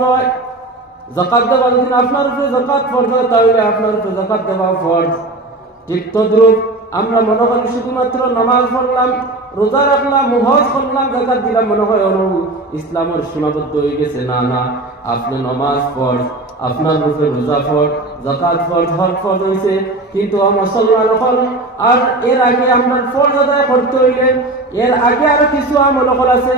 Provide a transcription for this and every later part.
ফরজ হয়, যাকাত দেওয়া যদি আপনার উপরে যাকাত ফরজ হয় তাহলে আপনার উপরে যাকাত দেওয়া ফরজ। ঠিক তদ্রূপ আমরা মনে করি শুধুমাত্র নামাজ পড়লাম, রোজা রাখলাম, হজ করলাম, যাকাত দিলাম, মনে হয় ইসলামের সীমাবদ্ধ হয়ে গেছে। না না, আপনি নামাজ পড়, আপনার উপরে রোজা ফরজ, যাকাত ফরজ, হজ ফরজ হয়েছে, কিন্তু মুসলমান হল। আর এর আগে আমরা ফরজ আদায় করতে হইলে এর আগে আরো কিছু আমল আছে,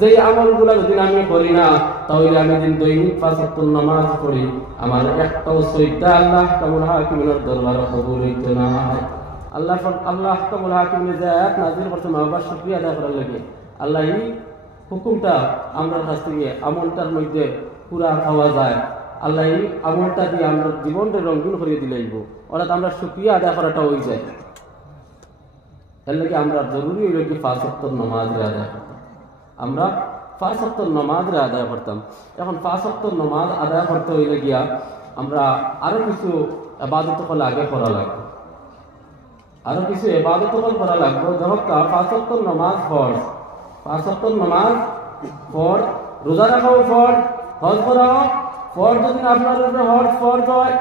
যে আমলগুলো যদি আমি করি না তাহলে আমি দিন দৈনিক 5 ওয়াক্ত নামাজ পড়ি, আমার একটাও সজদা আল্লাহ কামুল হাকিমের দরবারে কবুল হইতো না। আল্লাহ কামুল হাকিমের যে আয়াত নাযিল করতে মাওবার শুকরিয়া আদায় করার লাগে, আল্লাহ এই হুকুমটা আমরা কাছ থেকে আমলটার মধ্যে পুরা পাওয়া যায়। আল্লাহ এই আমলটা দিয়ে আমরা জীবনটা রঙিন করিয়ে দিলে অর্থাৎ আমরা শুকরিয়া আদায় করাটা হয়ে যায়। এর লাগে আমরা জরুরি হইল কি 5 ওয়াক্ত নামাজ আদায় করতাম, আমরা 5 ওয়াক্ত নামাজ আদায় করতাম। এখন 5 ওয়াক্ত নামাজ আদায় করতে হইলে গিয়া আমরা আরো কিছু ইবাদত হল আগে করা লাগবে, আরো কিছু ইবাদত হল করা লাগবে। যখন 5 ওয়াক্ত নামাজ ফরজ, 5 ওয়াক্ত নামাজ ফরজ, রোজা রাখাও ফরজ, হজ করাও ফরজ যদি আপনার উপরে হজ ফরজ হয়,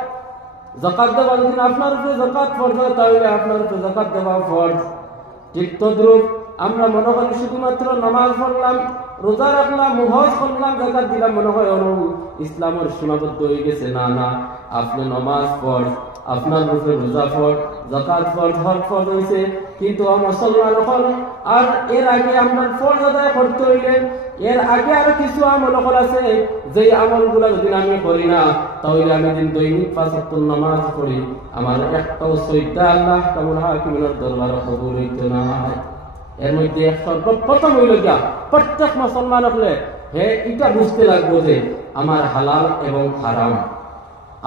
যাকাত দেওয়া যদি আপনার উপরে যাকাত ফরজ হয় তাহলে আপনার উপরে যাকাত দেওয়া ফরজ। ঠিক তদ্রূপ আমরা মনে করি শুধুমাত্র নামাজ পড়লাম, রোজা রাখলাম, হজ করলাম, যাকাত দিলাম, মনে হয় ইসলামের সীমাবদ্ধ হয়ে গেছে। না না, আপনি নামাজ পড়, আপনার উপরে রোজা ফরজ, যাকাত ফরজ, হজ ফরজ হয়েছে, কিন্তু মুসলমান হল। আর এর আগে আমরা ফরজ আদায় করতে হইলে এর আগে আরো কিছু আমল আছে, যে আমলগুলো যদি আমি করি না তাহলে আমি দিন দৈনিক 5 ওয়াক্ত নামাজ পড়ি, আমার একটাও সজদা আল্লাহ কামুল হাকিমের দরবারে কবুল হইতো না। এর মধ্যে সর্বপ্রথম হইল গিয়া প্রত্যেক মুসলমান হলে এটা বুঝতে লাগবে যে আমার হালাল এবং হারাম,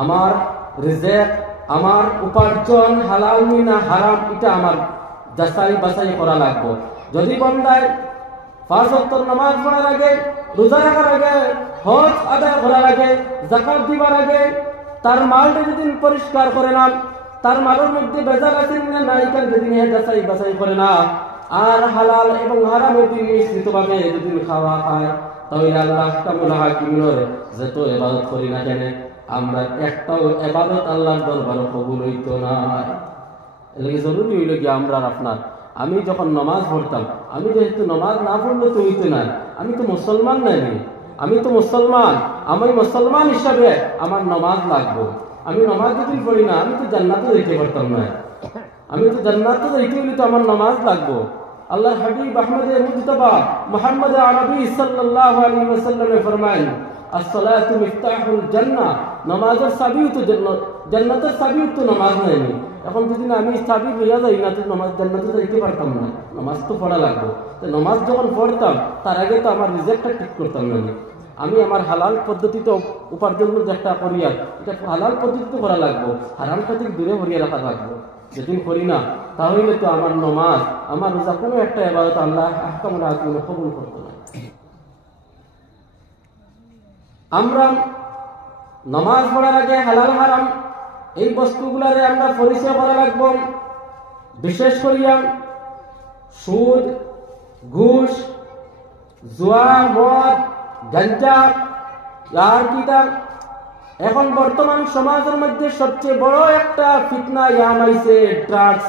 আমার রিজিক, আমার উপার্জন হালাল না হারাম, এটা আমার যাচাই বাছাই করা লাগবে। যদি বান্দায় 5 ওয়াক্ত নামাজ পড়ার আগে, রোজা রাখার আগে, হজ আদায় করার আগে, যাকাত দিবার আগে তার মালটা যদি পরিষ্কার করে না, তার মালের মধ্যে বেজাল আছে না নাই যদি যাচাই বাছাই করে না, আর হালাল এবং হারাম যদি মিশ্রিতভাবে যদি খাওয়া খায়, তাহলে আল্লাহ কামুল হাকিমের যত ইবাদত করি না কেন আমরা একটাও ইবাদত আল্লাহর দরবারে কবুল হইতো না। এলাকি জরুরি হইল কি আমরা আপনার, আমি যখন নামাজ পড়তাম, আমি যেহেতু নামাজ না পড়লে তো হইতো না, আমি তো মুসলমান নাই, আমি তো মুসলমান, আমি মুসলমান হিসাবে আমার নামাজ লাগবো। আমি নামাজ যদি পড়ি না আমি তো জান্নাতে যেতে পারতাম না, আমি তো জান্নাতে যেতে হইলে তো আমার নামাজ লাগবো। আল্লাহর হাবিব আহমদে মুজতবা মুহাম্মদ আরবি সাল্লাল্লাহু আলাইহি ওয়াসাল্লাম ফরমান, as-salatu miftahul জান্নাহ, নামাজের চাবি তো জান্নাত, জান্নাতের চাবি তো নামাজ নাই। এখন যদি না আমি চাবি লইয়া যাই না তো নামাজ জান্নাতে যাইতে পারতাম না, নামাজ তো পড়া লাগবে। তো নামাজ যখন পড়তাম তার আগে তো আমার রিজিকটা ঠিক করতাম না, আমি আমার হালাল পদ্ধতিতে উপার্জন চেষ্টা করি, আর এটা হালাল পদ্ধতিতে করা লাগবো, হারামটা থেকে দূরে হরিয়ে রাখা লাগবো। যেদিন করি না তাহলে তো আমার নামাজ, আমার রোজা কোনো একটা ইবাদত আল্লাহ আহকামুল হাকিম কবুল করতো না। আমরা নামাজ পড়ার আগে হালাল হারাম এই বস্তুগুলারে আমরা পরিচয় করা লাগবো। বিশেষ করিয়া সুদ, ঘুষ, জুয়া, মদ, গাঁজা, আর কিটা এখন বর্তমান সমাজের মধ্যে সবচেয়ে বড় একটা ফিতনা আইছে ড্রাগস।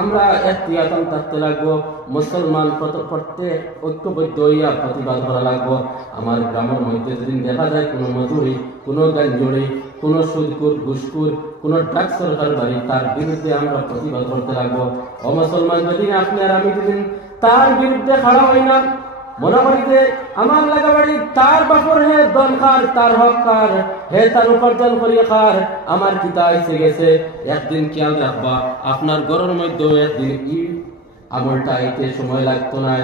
আমরা এহতিয়াতন থাকতে লাগবো, মুসলমান প্রত্যেক ঐক্যবদ্ধ হইয়া প্রতিবাদ করা লাগবো। আমার গ্রামের মধ্যে যদি দেখা যায় কোনো মজুরি, কোনো গাঞ্জড়ি, কোনো সুদকুর, ঘুষকুর, কোনো ড্রাগ সরকার বাড়ি, তার বিরুদ্ধে আমরা প্রতিবাদ করতে লাগবো। অমুসলমান যদি আপনি আর আমি যদি তার বিরুদ্ধে খাড়া হই না, মনে করি যে আমার লাগাবাড়ি তার বাপর হে দনকার, তার হকার হে, তার উপার্জন করিয়া খার, আমার পিতা এসে গেছে, একদিন খেয়াল রাখবা আপনার ঘরের মধ্যে একদিন ই আমলটা আইতে সময় লাগতো না।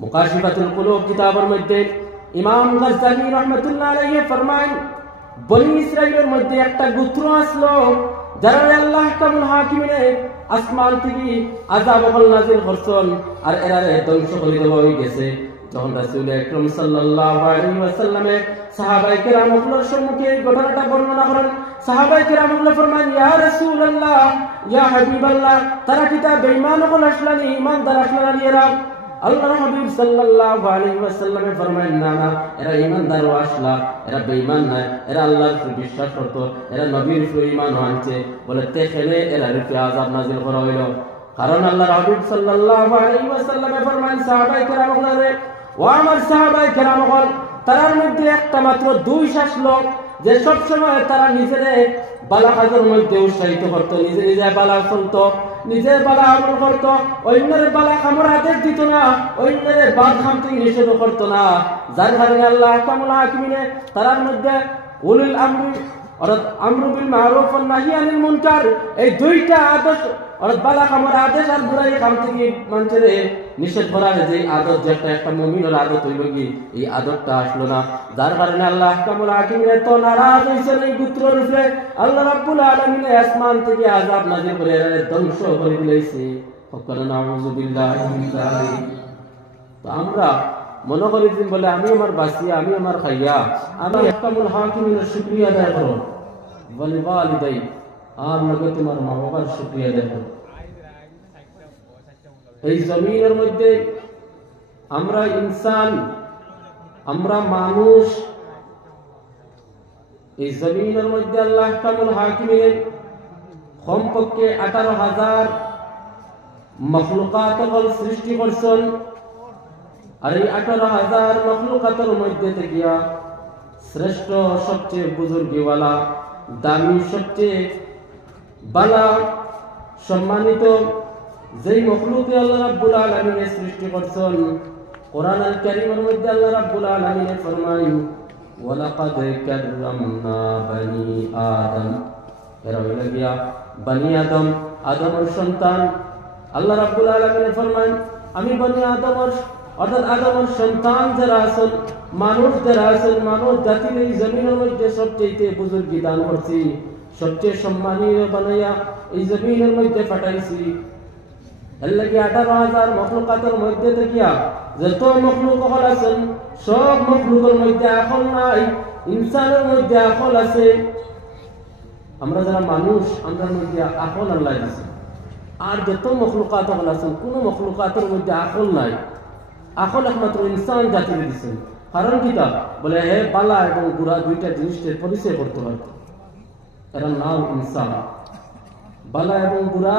মুকাশিফাতুল কুলুব কিতাবের মধ্যে ইমাম গাজ্জালি রাহমাতুল্লাহ আলাইহি ফরমান, বনি ইসরাইলের মধ্যে একটা গোত্র আসলো যারা আল্লাহ কামুল হাকিমের আসমান থেকে আযাব নাযিল করছেন, আর এরারে ধ্বংস করে দেওয়া হয়ে গেছে। যখন রাসূল আকরাম সাল্লাল্লাহু আলাইহি ওয়াসাল্লামে সাহাবায়ে কেরামের সম্মুখে এই ঘটনাটা বর্ণনা করেন, সাহাবায়ে কেরাম ফরমান, ইয়া রাসূলুল্লাহ, ইয়া হাবিবাল্লাহ, তারা কিতা বেঈমান হল আসলানি, ঈমানদার আসলানি এরা। আল্লাহর হাবিব সাল্লাল্লাহু আলাইহি ওয়াসাল্লামে ফরমায় না না এরা ঈমানদার ও আসলা এরা বেঈমান না এরা আল্লাহর উপর বিশ্বাস করত এরা নবীর উপর ঈমান আনছে বলে তে খেলে এরা রূপে আযাব নাযিল করা হইল কারণ আল্লাহর হাবিব সাল্লাল্লাহু আলাইহি ওয়াসাল্লামে ফরমায় সাহাবায়ে কেরামগণে ও আমার সাহাবায়ে কেরামগণ তার মধ্যে একটা মাত্র দুই শ্বাস লোক যে সব সময় তারা নিজেদের বালা কাজের মধ্যে উৎসাহিত করত নিজে নিজে বালা চলত নিজে বালা আমল করত অন্যের বালা কামর আদেশ দিত না অন্যের বাদ খাম থেকে নিষেধ করতো না যার কারণে আল্লাহ আহকামুল হাকিমিনে তার মধ্যে উলুল আমরি অর্থাৎ আমরু বিল মারুফ ওয়ান নাহি আনিল মুনকার এই দুইটা আদেশ অর্থাৎ বালা কামর আদেশ আর বুরাই কাম থেকে মানুষের নিষেধ করার যে আদত যেটা একটা মুমিনের আদত হইল কি এই আদতটা আসলো না যার কারণে আল্লাহ আহকামুল হাকিমিনে তো নারাজ হইছেন এই গোত্রের উপরে আল্লাহ রাব্বুল আলামিন আসমান থেকে আযাব নাযিল করে এর ধ্বংস করে দিয়েছে ফকরা নাউযু বিল্লাহি মিন যালিক তো আমরা মনে করি বলে আমি আমার বাসিয়া আমি আমার খাইয়া আমি আহকামুল হাকিমিনের শুকরিয়া আদায় করব বলে ওয়ালিদাই আর লগে তোমার মা বাবার শুকরিয়া আদায় করব এই জমিনের মধ্যে আমরা ইনসান আমরা মানুষ এই জমিনের মধ্যে আল্লাহ আহকামুল হাকিমিনের কমপক্ষে 18,000 মখলুকাত সৃষ্টি করছেন আর এই 18,000 মখলুকাতের মধ্যে থেকে শ্রেষ্ঠ সবচেয়ে বুজুর্গওয়ালা দামি সবচেয়ে বালা সম্মানিত যেই মখলুকে আল্লাহ রাব্বুল আলামিন সৃষ্টি করছেন কোরআন আল কারীমের মধ্যে আল্লাহ রাব্বুল আলামিন ফরমায় ওয়ালাকাদ কাররামনা বনি আদম এরা হইল গিয়া বনি আদম আদমের সন্তান আল্লাহ রাব্বুল আলামিন ফরমায় আমি বনি আদমের অর্থাৎ আদমের সন্তান যারা আছেন মানুষ যারা আছেন মানব জাতির এই জমিনের মধ্যে সবচেয়ে বুজুর্গি দান করছি সবচেয়ে সম্মানীয় বানাইয়া এই জমিনের মধ্যে পাঠাইছি এর লাগি 18,000 মখলুকাতের মধ্যে দেখিয়া যত মখলুক আছেন সব মখলুকের মধ্যে আকল নাই ইনসানের মধ্যে আকল আছে আমরা যারা মানুষ আমরা মধ্যে আকল আল্লাহ দিয়েছে আর যত মখলুকাত আছেন কোন মখলুকাতের মধ্যে আকল নাই আকল একমাত্র ইনসান জাতির দিয়েছেন কারণ কিতা বলে হে বালা এবং বুড়া দুইটা জিনিসের পরিচয় করতে পারত এরা নাম ইনসান বালা এবং বুড়া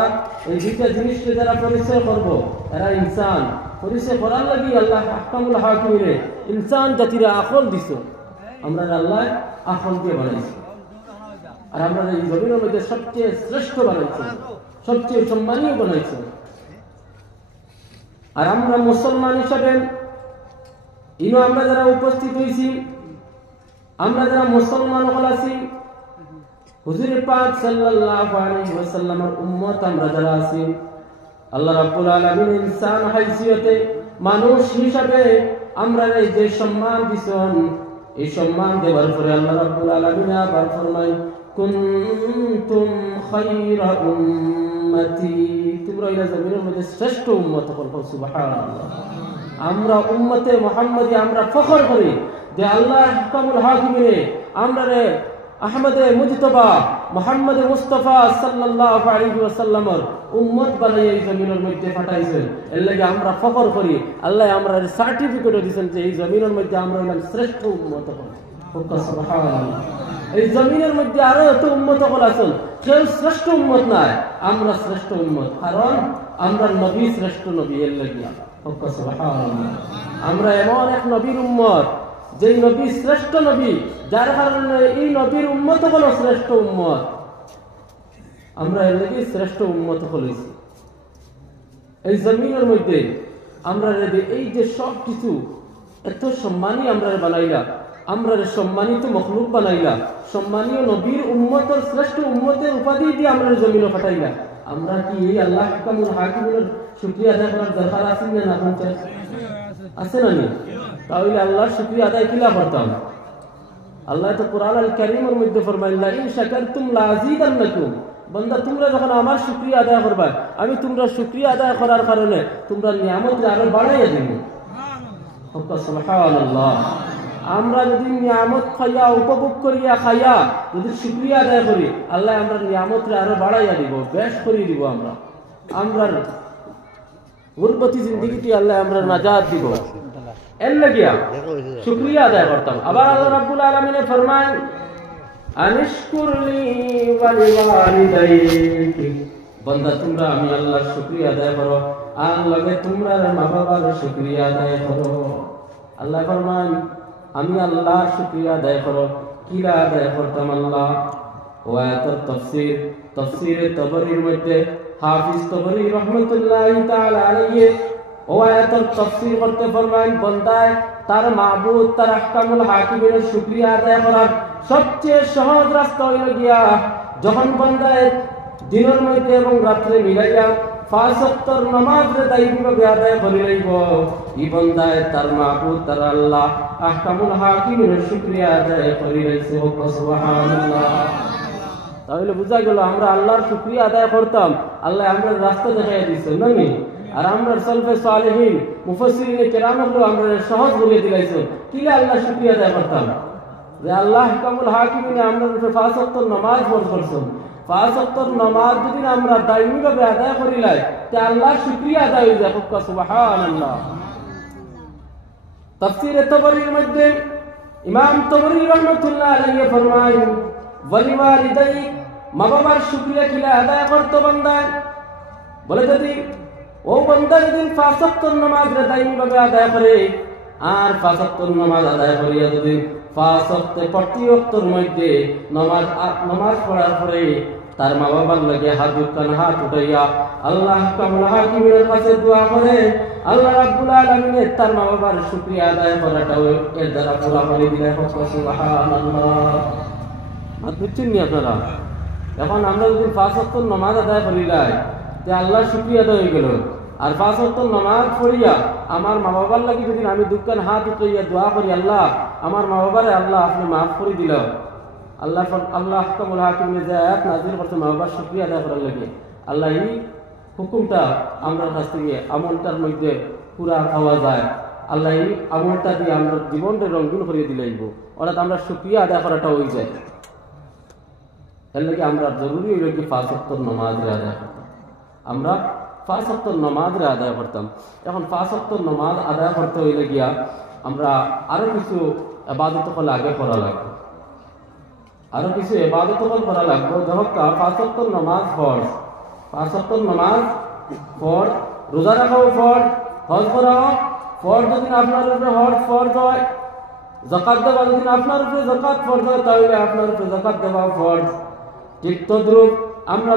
এই দুইটা জিনিসকে যারা পরিচয় করব এরা ইনসান পরিচয় করার লাগি আল্লাহ আহকামুল হাকিমিনে ইনসান জাতির আকল দিছ আমরা আল্লাহ আকল দিয়ে বানাইছি আর আমরা এই জমিনের মধ্যে সবচেয়ে শ্রেষ্ঠ বানাইছি সবচেয়ে সম্মানীয় বানাইছি আর আমরা মুসলমান হিসাবে ইনো আমরা যারা উপস্থিত হয়েছি আমরা যারা মুসলমান হল আছি হুজুর পাক সাল্লাল্লাহু আলাইহি ওয়াসাল্লামের উম্মত আমরা যারা আছি আল্লাহ রাব্বুল আলামিন ইনসান হাইসিয়তে মানুষ হিসাবে আমরা যে সম্মান দিছেন এই সম্মান দেওয়ার পরে আল্লাহ রাব্বুল আলামিন আবার ফরমায় কুনতুম খায়রা উম্মতি তোমরা এই জমিনের মধ্যে শ্রেষ্ঠ উম্মত হল সুবহানাল্লাহ আমরা উম্মতে মুহাম্মদী আমরা ফখর করি যে আল্লাহ আহকামুল হাকিমিনে আমরা রে আহমদে মুজতবা মুহাম্মদ মুস্তাফা সাল্লাল্লাহু আলাইহি ওয়াসাল্লামের উম্মত বানাই এই জমিনের মধ্যে পাঠাইছেন এর লাগি আমরা ফখর করি আল্লাহ আমরা সার্টিফিকেট দিয়েছেন যে এই জমিনের মধ্যে আমরা হলাম শ্রেষ্ঠ উম্মত হল সুবহানাল্লাহ এই জমিনের মধ্যে আরো এত উম্মত হল আছেন কেউ শ্রেষ্ঠ উম্মত নাই আমরা শ্রেষ্ঠ উম্মত কারণ আমরা নবী শ্রেষ্ঠ নবী এর লাগি আমরা এমন এক নবীর উম্মত যে নবী শ্রেষ্ঠ নবী যার কারণে এই নবীর উম্মত হলো শ্রেষ্ঠ উম্মত আমরা এর লাগি শ্রেষ্ঠ উম্মত হলেছি এই জমিনের মধ্যে আমরা এই যে সব কিছু এত সম্মানী আমরা বানাইলা আমরা সম্মানিত মখলুক বানাইলা সম্মানীয় নবীর উম্মতের শ্রেষ্ঠ উম্মতের উপাধি দিয়ে আমরা জমিনে পাঠাইলা আমরা কি এই আল্লাহ আহকামুল হাকিমের শুকরিয়া আদায় করার দরকার আছে না না আছে না নি তাহলে আল্লাহর শুকরিয়া আদায় কিলা করতাম আল্লাহ তো কোরআন আল কারীমের মধ্যে ফরমায় লা ইন শাকারতুম লা আযীদান্নাকুম বান্দা তোমরা যখন আমার শুকরিয়া আদায় করবা আমি তোমরা শুকরিয়া আদায় করার কারণে তোমরা নিয়ামত আরো বাড়াইয়া দেব সুবহানাল্লাহ আমরা যদি নিয়ামত খাইয়া উপভোগ করিয়া খাইয়া যদি শুকরিয়া আদায় করি আল্লাহ আমরা নিয়ামত আরো বাড়াইয়া দিব বেশ করিয়ে দিব আমরা গুরবতী জিন্দগিতে আল্লাহ আমরা নাজাত দিব এর লাগিয়া শুকরিয়া আদায় করতাম। আবার আল্লাহ রাব্বুল আলামিনে ফরমান আনিশকুরলি ওয়া লিওয়ালিদাইকি, বান্দা তোমরা আমি আল্লাহর শুকরিয়া আদায় করো আর লগে তোমরা মা বাবার শুকরিয়া আদায় করো। আল্লাহ ফরমান আমি আল্লাহর শুকরিয়া আদায় করো, কিরা আদায় করতাম আল্লাহ। ও আয়াতের তাফসীরে তাবরীর মধ্যে হাফিজ তাবরী রাহমাতুল্লাহি তাআলা আলাইহি ও আয়াতের তাফসীর করতে ফরমান বান্দায় তার মাবুদ তার আহকামুল হাকিমের শুকরিয়া আদায় করার সবচেয়ে সহজ রাস্তা হইল গিয়া যখন বান্দায় দিনের মধ্যে এবং রাত্রে মিলাইয়া 5 ওয়াক্তের নামাজে দায়িত্বভাবে আদায় করে লইব, এই বান্দায় তার মাবুদ তার আল্লাহ আহকামুল হাকিমের শুকরিয়া আদায় করে লইছে। সুবহানাল্লাহ। তাহলে বুঝা গেল আমরা আল্লাহর শুকরিয়া আদায় করতাম, আল্লাহ আমরা রাস্তা দেখাইয়া দিচ্ছেন নাকি। আর আমরা সালফে সালেহিন মুফাসসিরিনে কেরাম হলো আমরা সহজ করে দিলাইছেন, কিলা আল্লাহ শুকরিয়া আদায় করতাম যে আল্লাহ আহকামুল হাকিমিনে আমরা 5 ওয়াক্তের নামাজ ফরজ করছেন। 5 ওয়াক্তের নামাজ যদি আমরা দায়িত্বভাবে আদায় করিলাই তে আল্লাহর শুকরিয়া আদায় হয়ে যায়। সুবহানাল্লাহ। তাফসীরে তাবরীর মধ্যে ইমাম তাবরী রাহমাতুল্লাহ আলাইহি ফরমায় ওয়ালিওয়ালিদাইক, মা বাবার শুকরিয়া কিলা আদায় করতে বান্দা বলে যদি ও বান্দা যদি 5 ওয়াক্তের নামাজ দায়িত্বভাবে আদায় করে আর 5 ওয়াক্তের নামাজ আদায় করিয়া যদি 5 ওয়াক্তে প্রতি ওয়াক্তের মধ্যে নামাজ পড়ার পরে তার মা বাবার লাগে হাত উঠাইয়া আল্লাহ আহকামুল হাকিমের কাছে দোয়া করে, আল্লাহ রাব্বুল আলামিন তার মা বাবার শুকরিয়া আদায় করাটাও এর দ্বারা পুরা করে দিলেন। সুবহানাল্লাহ। আর বুঝছেন নি আপনারা? এখন আমরা যদি 5 ওয়াক্তের নামাজ আদায় করিলাই তে আল্লাহর শুকরিয়া আদায় হয়ে গেল। আর 5 ওয়াক্তের নামাজ পড়িয়া আমার মা বাবার লাগি যদি আমি দুঃখান হাত উঠাইয়া দোয়া করি আল্লাহ আমার মা বাবারে আল্লাহ আপনি মাফ করে দিল, আল্লাহ আহকামুল হাকিমের যে আয়াত নাযিল করতে মা বাবার শুকরিয়া আদায় করার লাগে আল্লাহ এই হুকুমটা আমরা কাছ থেকে আমলটার মধ্যে পুরা পাওয়া যায়। আল্লাহ এই আমলটা দিয়ে আমরা জীবনটা রঙিন করিয়ে দিলাইব, অর্থাৎ আমরা শুকরিয়া আদায় করাটা হয়ে যায়। এর লাগে আমরা জরুরি হইল কি 5 ওয়াক্তের নামাজ আদায় করতাম। আমরা 5 ওয়াক্তের নামাজ আদায় করতাম। এখন 5 ওয়াক্তের নামাজ আদায় করতে হইলে গিয়া আমরা আরো কিছু ইবাদত আগে করা লাগবে, আরো কিছু ইবাদত করা লাগবে। যখন 5 ওয়াক্তের নামাজ ফরজ, 5 ওয়াক্তের নামাজ ফরজ, রোজা রাখাও ফরজ, হজ করাও ফরজ। যদি আপনার উপরে হজ ফরজ হয়, যাকাত দেওয়া যদি আপনার উপরে যাকাত ফরজ হয় তাহলে আপনার উপরে যাকাত দেওয়া ফরজ। ঠিক তদ্রূপ আমরা